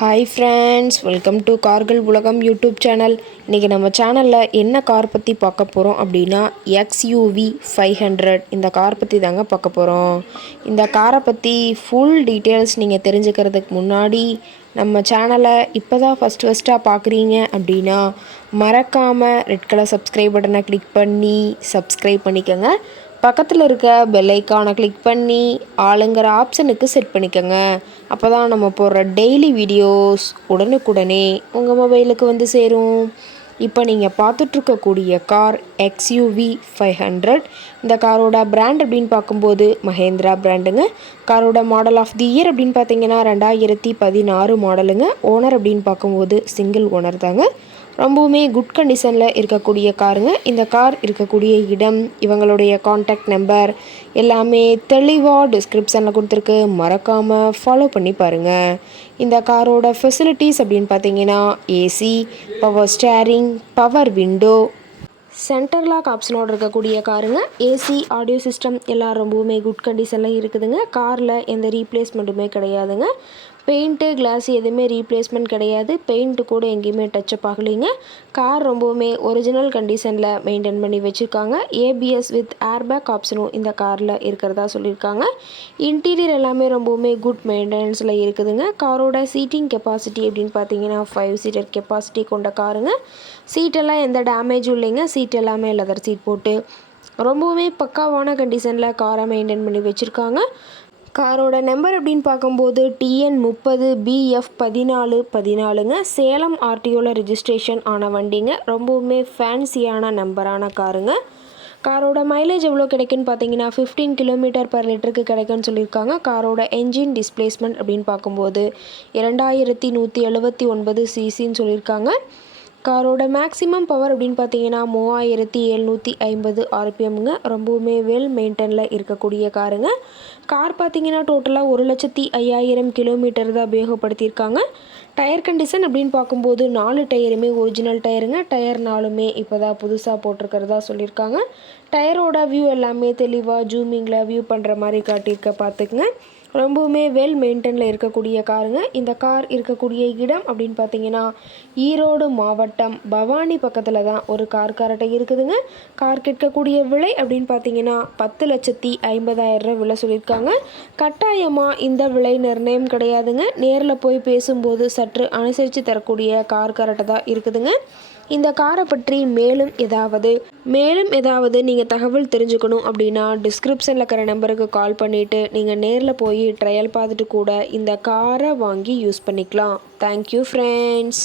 Hi friends, welcome to கார்கள் உலகம் YouTube channel. இன்றைக்கி நம்ம சேனலில் என்ன கார் பற்றி பார்க்க போகிறோம் அப்படின்னா XUV 500 இந்த கார் பற்றி தாங்க பார்க்க போகிறோம். இந்த காரை பற்றி ஃபுல் டீட்டெயில்ஸ் நீங்கள் தெரிஞ்சுக்கிறதுக்கு முன்னாடி நம்ம சேனலை இப்போ தான் ஃபஸ்ட்டாக பார்க்குறீங்க அப்படின்னா மறக்காமல் ரெட் கலர் சப்ஸ்கிரைப் பட்டனை கிளிக் பண்ணி சப்ஸ்கிரைப் பண்ணிக்கோங்க. பக்கத்தில் இருக்க பெல் ஐக்கானை கிளிக் பண்ணி ஆளுங்கிற ஆப்ஷனுக்கு செட் பண்ணிக்கோங்க. அப்போ தான் நம்ம போடுற டெய்லி வீடியோஸ் உடனுக்குடனே உங்கள் மொபைலுக்கு வந்து சேரும். இப்போ நீங்கள் பார்த்துட்ருக்கக்கூடிய கார் XUV 500. இந்த காரோட பிராண்ட் அப்படின்னு பார்க்கும்போது மஹேந்திரா பிராண்டுங்க. காரோட மாடல் ஆஃப் தி இயர் அப்படின்னு பார்த்தீங்கன்னா 2016 மாடலுங்க. ஓனர் அப்படின்னு பார்க்கும்போது சிங்கிள் ஓனர் தாங்க. ரொம்பவுமே குட் கண்டிஷனில் இருக்கக்கூடிய காருங்க. இந்த கார் இருக்கக்கூடிய இடம், இவங்களுடைய காண்டாக்ட் நம்பர் எல்லாமே தெளிவாக டிஸ்கிரிப்ஷனில் கொடுத்துருக்கு. மறக்காமல் ஃபாலோ பண்ணி பாருங்கள். இந்த காரோட ஃபெசிலிட்டிஸ் அப்படின்னு பார்த்தீங்கன்னா AC, power steering, power window, centre lock ஆப்ஷனோடு இருக்கக்கூடிய காருங்க. ஏசி, ஆடியோ சிஸ்டம் எல்லாம் ரொம்பவுமே குட் கண்டிஷனில் இருக்குதுங்க. காரில் எந்த ரீப்ளேஸ்மெண்ட்டுமே கிடையாதுங்க. பெயிண்ட்டு, கிளாஸ் எதுவுமே ரீப்ளேஸ்மெண்ட் கிடையாது. பெயிண்ட்டு கூட எங்கேயுமே டச்சப் ஆகலைங்க. கார் ரொம்பவுமே ஒரிஜினல் கண்டிஷனில் மெயின்டைன் பண்ணி வச்சுருக்காங்க. ABS வித் ஏர்பேக் ஆப்ஷனும் இந்த காரில் இருக்கிறதா சொல்லியிருக்காங்க. இன்டீரியர் எல்லாமே ரொம்பவுமே குட் மெயின்டெனன்ஸில் இருக்குதுங்க. காரோட சீட்டிங் கெப்பாசிட்டி அப்படின்னு பார்த்தீங்கன்னா 5 சீட்டர் கெப்பாசிட்டி கொண்ட காருங்க. சீட்டெல்லாம் எந்த டேமேஜும் இல்லைங்க. சீட் எல்லாமே லெதர் சீட் போட்டு ரொம்பவுமே பக்காவான கண்டிஷனில் காரை மெயின்டைன் பண்ணி வச்சுருக்காங்க. காரோட நம்பர் அப்படின்னு பார்க்கும்போது TN 30 BF 1414ங்க. சேலம் RTOவில் ரிஜிஸ்ட்ரேஷன் ஆன வண்டிங்க. ரொம்பவுமே ஃபேன்சியான நம்பரான காருங்க. காரோட மைலேஜ் எவ்வளோ கிடைக்குன்னு பார்த்தீங்கன்னா 15 km/லிட்டருக்கு கிடைக்குன்னு சொல்லியிருக்காங்க. காரோட என்ஜின் டிஸ்பிளேஸ்மெண்ட் அப்படின்னு பார்க்கும்போது 2179 சிசின்னு சொல்லியிருக்காங்க. காரோட மேக்ஸிமம் பவர் அப்படின்னு பார்த்தீங்கன்னா 3750 RPMங்க. ரொம்பவுமே வெல் மெயின்டெனில் இருக்கக்கூடிய காருங்க. கார் பார்த்தீங்கன்னா டோட்டலாக 1,05,000 கிலோமீட்டர் தான் உபயோகப்படுத்தியிருக்காங்க. டயர் கண்டிஷன் அப்படின்னு பார்க்கும்போது 4 டயருமே ஒரிஜினல் டயருங்க. டயர் 4மே இப்போ தான் புதுசாக போட்டிருக்கிறதா சொல்லியிருக்காங்க. டயரோட வியூ எல்லாமே தெளிவாக ஜூமிங்கில் வியூ பண்ணுற மாதிரி காட்டியிருக்க பார்த்துக்குங்க. ரொம்பவுமே வெல் மெயின்டெனில் இருக்கக்கூடிய காருங்க. இந்த கார் இருக்கக்கூடிய இடம் அப்படின்னு பார்த்தீங்கன்னா ஈரோடு மாவட்டம் பவானி பக்கத்தில் தான் ஒரு கார் கரெக்டாக இருக்குதுங்க. கார் கேட்கக்கூடிய விலை அப்படின்னு பார்த்தீங்கன்னா 10,50,000 விலை சொல்லியிருக்காங்க. கட்டாயமாக இந்த விலை நிர்ணயம் கிடையாதுங்க. நேரில் போய் பேசும்போது சற்று அனுசரித்து தரக்கூடிய கார் கரெக்டாக தான் இருக்குதுங்க. இந்த காரை பற்றி மேலும் ஏதாவது நீங்கள் தகவல் தெரிஞ்சுக்கணும் அப்படின்னா டிஸ்கிரிப்ஷனில் இருக்கிற நம்பருக்கு கால் பண்ணிவிட்டு நீங்கள் நேரில் போய் ட்ரையல் பார்த்துட்டு கூட இந்த காரை வாங்கி யூஸ் பண்ணிக்கலாம். Thank you friends.